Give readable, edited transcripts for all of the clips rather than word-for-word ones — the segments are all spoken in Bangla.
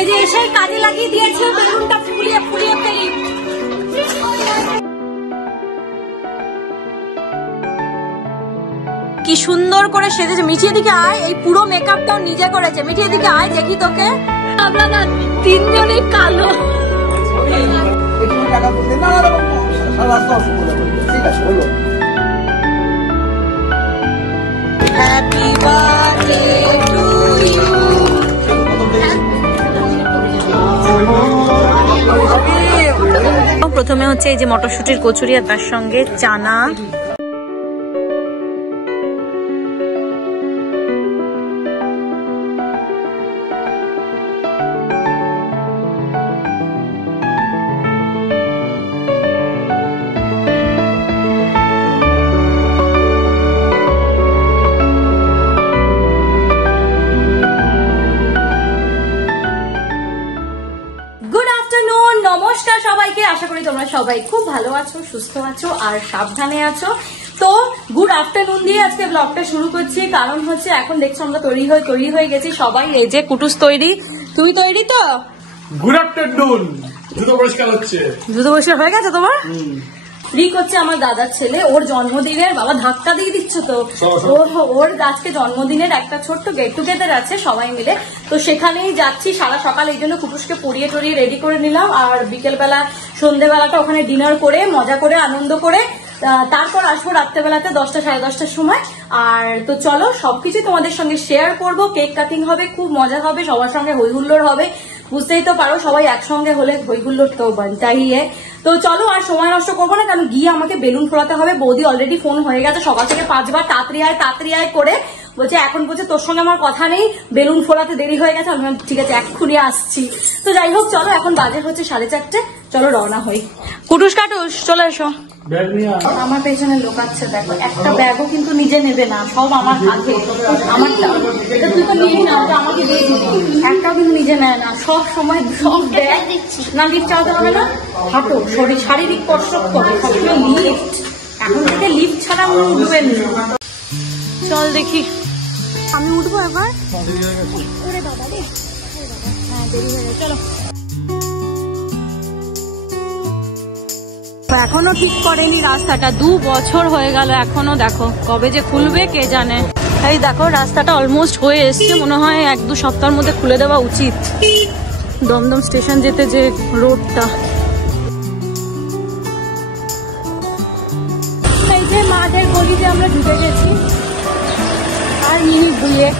এই যে এসে কাজে লাগিয়ে দিয়েছে বেলুনটা ফুলিয়ে ফুলিয়ে ফেলি। কি সুন্দর করে সেজেছে। মিঠিয়ে দিকে আয়, এই পুরো মেকআপটাও নিজে করেছে। মিঠিয়ে দিকে আয় দেখি তোকে। আমরা না তিনজনেই কালো। Happy birthday to you. প্রথমে হচ্ছে এই যে মটরশুটির কচুরি আর তার সঙ্গে চানা। নমস্কার সবাইকে, আশা করি তোমরা সবাই খুব ভালো আছো, সুস্থ আছো আর সাবধানে আছো। তো গুড আফটারনুন দিয়ে আজকে ব্লগটা শুরু করছি। কারণ হচ্ছে এখন দেখছো আমরা তৈরি হয়ে গেছি সবাই। এই যে কুটুস তৈরি, তুমি তৈরি তো? Good afternoon. জুতো পরিষ্কার হচ্ছে। জুতো পরিষ্কার হয়ে গেছে তোমার? রিক হচ্ছে আমার দাদার ছেলে, ওর জন্মদিনের, বাবা ধাক্কা দিয়ে দিচ্ছ তো, ওর আজকে জন্মদিনের একটা ছোট্ট গেট টুগেদার আছে সবাই মিলে। তো সেখানেই যাচ্ছি সারা সকাল। এই জন্য কুটুসকে পরিয়ে টরিয়ে রেডি করে নিলাম। আর বিকেলবেলা সন্ধ্যেবেলাটা ওখানে ডিনার করে মজা করে আনন্দ করে তারপর আসবো রাত্রেবেলাতে 10টা সাড়ে 10টার সময়। আর তো চলো সবকিছু তোমাদের সঙ্গে শেয়ার করব। কেক কাটিং হবে, খুব মজা হবে, সবার সঙ্গে হই হুল্লোড় হবে। বুঝতেই তো পারো সবাই একসঙ্গে হলে হই হুল্লোড় তো বানতাই। তো চলো আর সময় নষ্ট করবো না, কারণ গিয়ে আমাকে বেলুন ফোড়াতে হবে। বৌদি অলরেডি ফোন হয়ে গেছে সকাল থেকে 5 বার তাড়াতাড়ি আয় করে বলছে। এখন বলছে তোর সঙ্গে আমার কথা নেই, বেলুন ফোড়াতে দেরি হয়ে গেছে। আমি ঠিক আছে এক্ষুনি আসছি। তো যাই হোক চলো, এখন বাজে হচ্ছে 4:30। চলো রওনা হই। কুটুস কাটুস চলে এসো। আমার পেছনে লোকাচ্ছে দেখো, একটা ব্যাগও কিন্তু নিজে নেবে না, সব আমার হাতে। আমারটা এটা তুই তো নিবি না, ওটা আমাকে দিয়ে দিবি। একটাও কিন্তু নিজে নেয় না, সব সময় সব ব্যাগ না। লিফট চালাতে হবে না, হাঁটো, শারীরিক কসরত করে সবসময় লিফট। এখন থেকে লিফট ছাড়া উনি উঠবেন না। চল দেখি, আমি উঠবো এবার। ওরে বাবা রে, হ্যাঁ দেরি হয়ে গেছে, চলো। এখনো ঠিক করেনি রাস্তাটা, 2 বছর হয়ে গেল এখনো। দেখো কবে যে খুলবে কে জানে। এই দেখো রাস্তাটা অলমোস্ট হয়ে এসছে, মনে হয় 1-2 সপ্তাহের মধ্যে খুলে দেওয়া উচিত। দমদম স্টেশন যেতে যে রোডটা, এই যে মাঝের গলিতে আমরা ঢুকে গেছি। আর মিনিট 2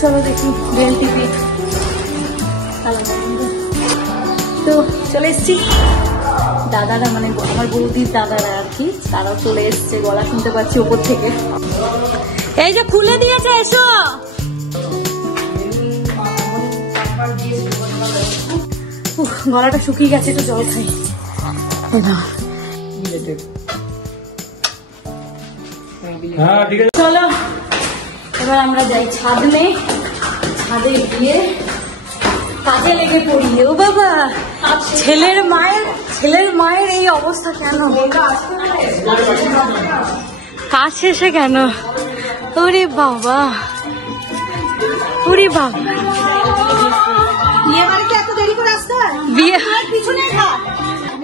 চলো দেখি রেল টিকিট। তো চলে এসছি। দাদারা মানে আমার বৌদির দাদারা আর কি, তারাও চলে এসছে। গলা শুনতে পাচ্ছি ওপর থেকে। এই যে খুলে দিয়েছে, এসো। গলাটা শুকিয়ে গেছে, একটু জল খাই। চলো এবার আমরা যাই ছাদে। ছাদে গিয়ে কাজে লেগে পড়ি। ও বাবা, ছেলের মায়ের এই অবস্থা কেন? কাজ শেষে কেন? ওরে বাবা, ওরে বাবা, বিয়ে।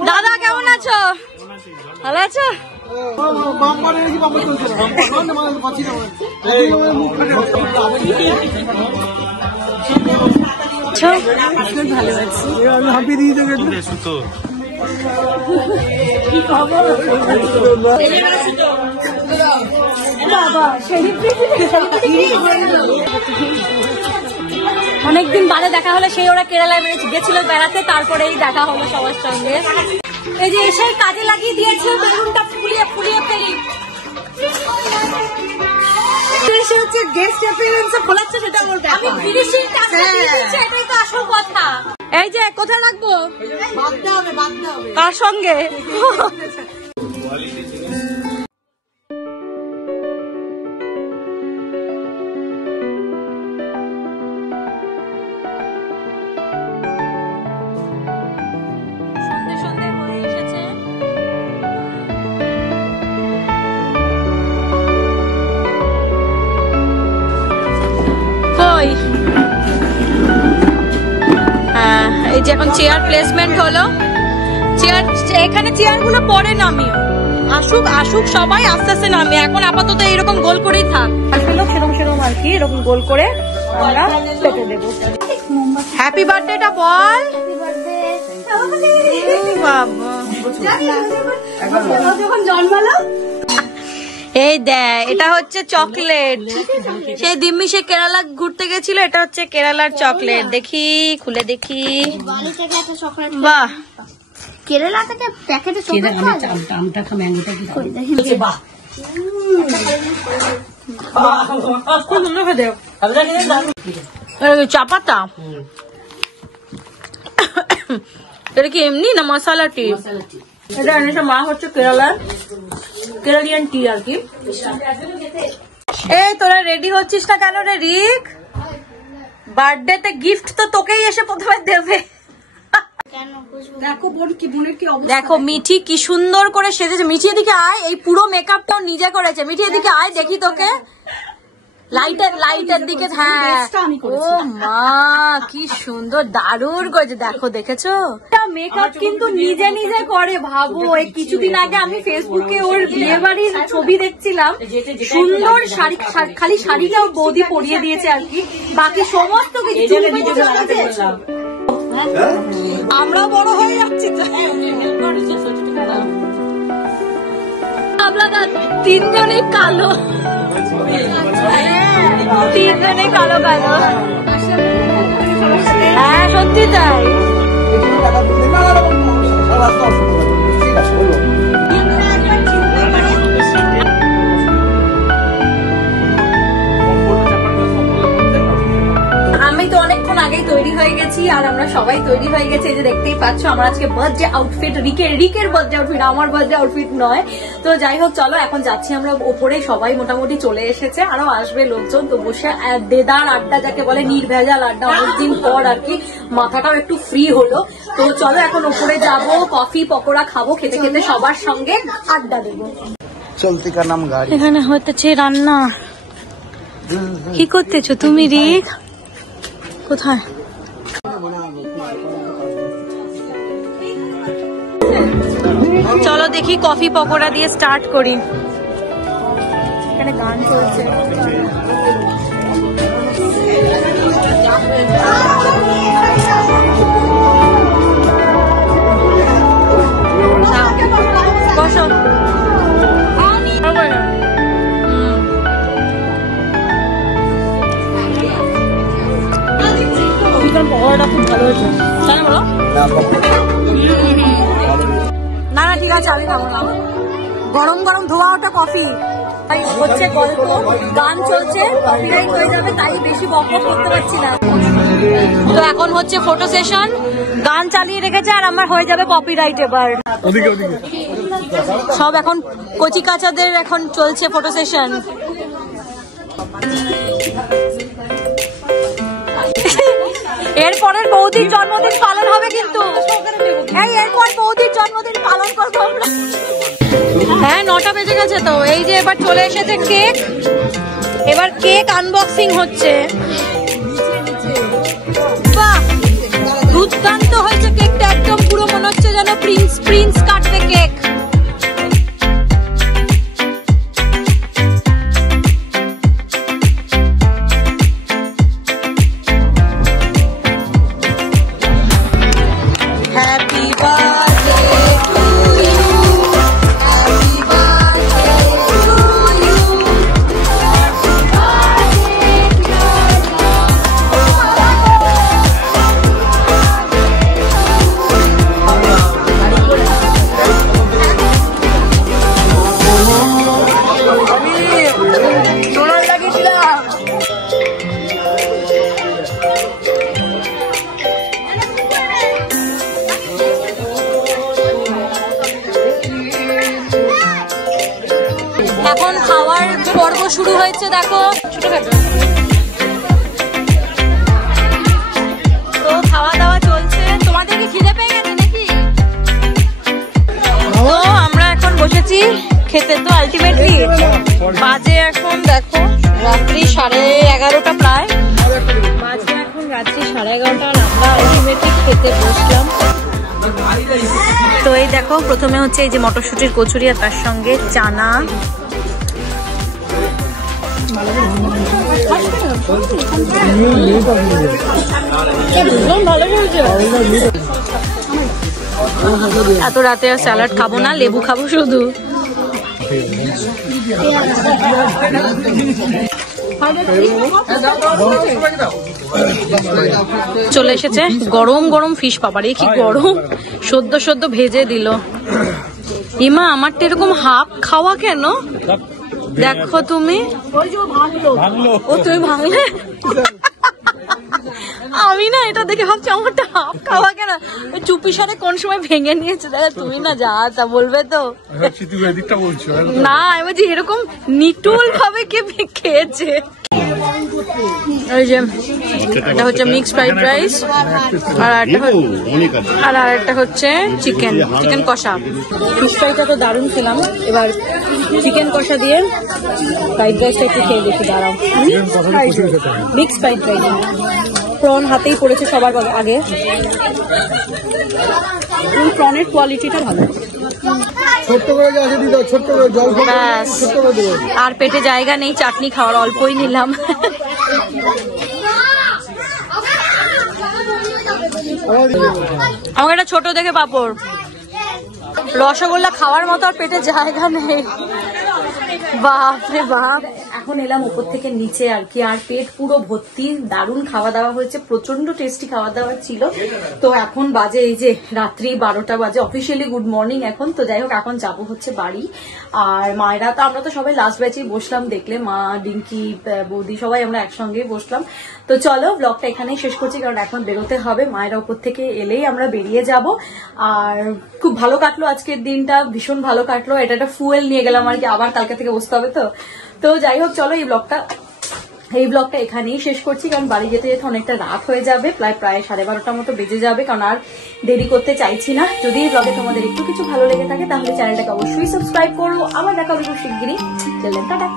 দাদা কেমন আছো? ভালো আছো? ভালো আছি। অনেকদিন বাদে দেখা হলো, সেই ওরা কেরালায় গেছিল বেড়াতে, তারপরেই দেখা হলো সবার সঙ্গে। এই যে এসে কাজে লাগিয়ে দিয়েছে বেলুনটা ফুলিয়ে ফুলিয়ে ফেলি। হচ্ছে গেস্ট অ্যাপিয়ারেন্সে ফোলাচ্ছে, সেটা আমার ব্যাপার। আমি ফিনিশিং টাচটা দিয়ে দিচ্ছি, এটাই তো আসল কথা। এই যে কোথায় রাখবো? বাঁধতে হবে। কার সঙ্গে? এই যে এখন চেয়ার প্লেসমেন্ট হলো, চেয়ার এখানে চেয়ার গুলো পরে নামিও, আসুক আসুক সবাই আস্তে আস্তে নামে। এখন আপাতত এরকম গোল করেই থাক, আসলে সেরকম সেরকম আর কি, এরকম গোল করে আমরা পেতে দেবো। হ্যাপি বার্থডেটা বল। যখন জন্মালো এই দেখ, এটা হচ্ছে চকলেট, সেই দিম্মি সে কেরালা ঘুরতে গেছিল, এটা হচ্ছে কেরালার চকলেট। দেখি খুলে দেখি, বাহ কেরালা থেকে প্যাকেটে চকলেট চা পাতা। এটা কি এমনি না মশলা টি? এটা এনেছে মা, হচ্ছে কেরালিয়ান টি আর কি। এই তোরা রেডি হচ্ছিস না কেন রে রিক? বার্থডে তে গিফট তো তোকেই এসে প্রথমে দেবে। দেখো মিঠি কি সুন্দর করে সেজেছে। মিঠি এদিকে আয়, এই পুরো মেকআপটাও নিজে করেছে। মিঠি এদিকে আয়, দেখি তোকে লাইটের দিকে। হ্যাঁ, ও মা কি সুন্দর, দারুণ করেছে। দেখো দেখেছো, মেকআপ কিন্তু নিজে নিজে করে। ভাবো, এই কিছুদিন আগে আমি ফেসবুকে ওর বিয়ে বাড়ির ছবি দেখছিলাম, সুন্দর শাড়ি, খালি শাড়িটাও বৌদি পরিয়ে দিয়েছে আর কি, বাকি সমস্ত কিছু আমরা বড় হয়ে যাচ্ছি। আপনারা তিনজনই কালো, তিনজনে কালো কালো। হ্যাঁ সত্যি তাই। আমি তো অনেকক্ষণ আগেই তৈরি হয়ে গেছি, আর আমরা সবাই তৈরি হয়ে গেছি। এই যে দেখতেই পাচ্ছ, আমার আজকে বার্থডে আউটফিট, রিকের বার্থডে আউটফিট, আমার বার্থডে আউটফিট নয়। তো যাই হোক, চলো এখন যাচ্ছি আমরা ওপরে। সবাই মোটামুটি চলে এসেছে, আরো আসবে লোকজন। তো বসে দেদার আড্ডা, যাকে বলে নির্ভেজাল আড্ডা, অনেকদিন পর আর কি, মাথাটাও একটু ফ্রি হলো। তো চলো এখন ওপরে যাবো, কফি পকোড়া খাবো, খেতে খেতে সবার সঙ্গে আড্ডা দেবো। চলতি কার নাম গাড়ি। এখানে হতেছে রান্না। কি করতেছো তুমি রিক? কোথায়? চলো দেখি কফি পকোড়া দিয়ে স্টার্ট করি। এখানে গান চলছে। বসো। পকোড়াটা খুব ভালো হয়েছে, তাই না বলো? না না ঠিক আছে, আমি খাবো না। গরম গরম ধোয়া ওটা কফি। হচ্ছে গল্প, গান চলছে, কপিরাইট হয়ে যাবে, তাই বেশি বকবক করতে পারছি না। তো এখন হচ্ছে ফটো সেশন, গান চালিয়ে রেখেছে, আর আমার হয়ে যাবে কপিরাইট এবার। সব এখন কচি কাচাদের এখন চলছে ফটো সেশন। এরপরের বৌদির জন্মদিন পালন হবে কিন্তু, এরপর বৌদির জন্মদিন পালন করবো আমরা। হ্যাঁ 9টা বেজে গেছে। তো এই যে এবার চলে এসেছে কেক, এবার কেক আনবক্সিং হচ্ছে। বাহ, দুর্দান্ত হয়েছে কেকটা, একদম পুরো মনে হচ্ছে যেন প্রিন্স কাটবে কেক। এখন খাওয়ার পর্ব শুরু হয়েছে, দেখো ছোটখাটো। তো খাওয়া দাওয়া চলছে। তোমাদের কি খিদে পেয়ে গেছে নাকি? তো আমরা এখন বসেছি খেতে। তো আলটিমেটলি বাজে এখন দেখো রাত্রি 11:30 প্রায় বাজে, এখন রাত্রি 11:30 আর আমরা আলটিমেটলি খেতে বসলাম। তো এই দেখো, প্রথমে হচ্ছে এই যে মটরশুটির কচুরি আর তার সঙ্গে চানা। এত রাতে আর স্যালাড খাবো না, লেবু খাবো শুধু। চলে এসেছে গরম গরম ফিশ পাপাড়ি, কি গরম, সদ্য সদ্য ভেজে দিল। ইমা আমারটা এরকম হাফ খাওয়া কেন? দেখো তুমি, ও তুমি ভাঙলে। আমি না এটা দেখে ভাবছি আমারটা হাফ খাওয়া কেন, চুপি সারে কোন সময় ভেঙে নিয়েছে। দেখো তুমি না যা তা বলবে তো না, আমি বলছি এরকম নিটুল ভাবে কে খেয়েছে। এই যে এটা হচ্ছে মিক্সড ফ্রাইড রাইস, আর আরেকটা হচ্ছে চিকেন কষা। ফিশ ফ্রাইটা তো দারুণ খেলাম, এবার চিকেন কষা দিয়ে ফ্রাইড রাইসটা একটু খেয়ে দেখি। দাঁড়াও, মিক্সড ফ্রাইড রাইস, প্রন হাতেই পড়েছে সবার আগে। প্রনের কোয়ালিটিটা ভালো, আর পেটে জায়গা নেই চাটনি খাওয়ার, অল্পই নিলাম। আমাকে একটা ছোট দেখে পাপড়, রসগোল্লা খাওয়ার মতো আর পেটে জায়গা নেই। বাপরে বাপ। এখন এলাম উপর থেকে নিচে আর কি, আর পেট পুরো ভর্তি। দারুণ খাওয়া দাওয়া হয়েছে, প্রচন্ড টেস্টি খাওয়া দাওয়া ছিল। তো এখন বাজে এই যে রাত্রি 12টা বাজে, অফিসিয়ালি গুড মর্নিং এখন। তো যাই হোক, এখন যাবো হচ্ছে বাড়ি। আর মায়েরা তো, আমরা তো সবাই লাস্ট ব্যাচেই বসলাম, দেখলে মা, ডিঙ্কি, বৌদি সবাই আমরা একসঙ্গেই বসলাম। তো চলো ব্লগটা এখানেই শেষ করছি, কারণ এখন বেরোতে হবে। মায়েরা উপর থেকে এলেই আমরা বেরিয়ে যাব। আর খুব ভালো কাটলো আজকের দিনটা, ভীষণ ভালো কাটলো। এটা একটা ফুয়েল নিয়ে গেলাম আর কি, আবার কালকে থেকে বসতে হবে। তো যাই হোক, চলো এই ব্লগটা এখানেই শেষ করছি, কারণ বাড়ি যেতে যেতে অনেকটা রাত হয়ে যাবে, প্রায় 12:30 মতো বেজে যাবে, কারণ আর দেরি করতে চাইছি না। যদি এই ব্লগে তোমাদের একটু কিছু ভালো লেগে থাকে তাহলে চ্যানেলটাকে অবশ্যই সাবস্ক্রাইব করো। আবার দেখা হবে খুব শিগগিরই। চলেন, টাটা।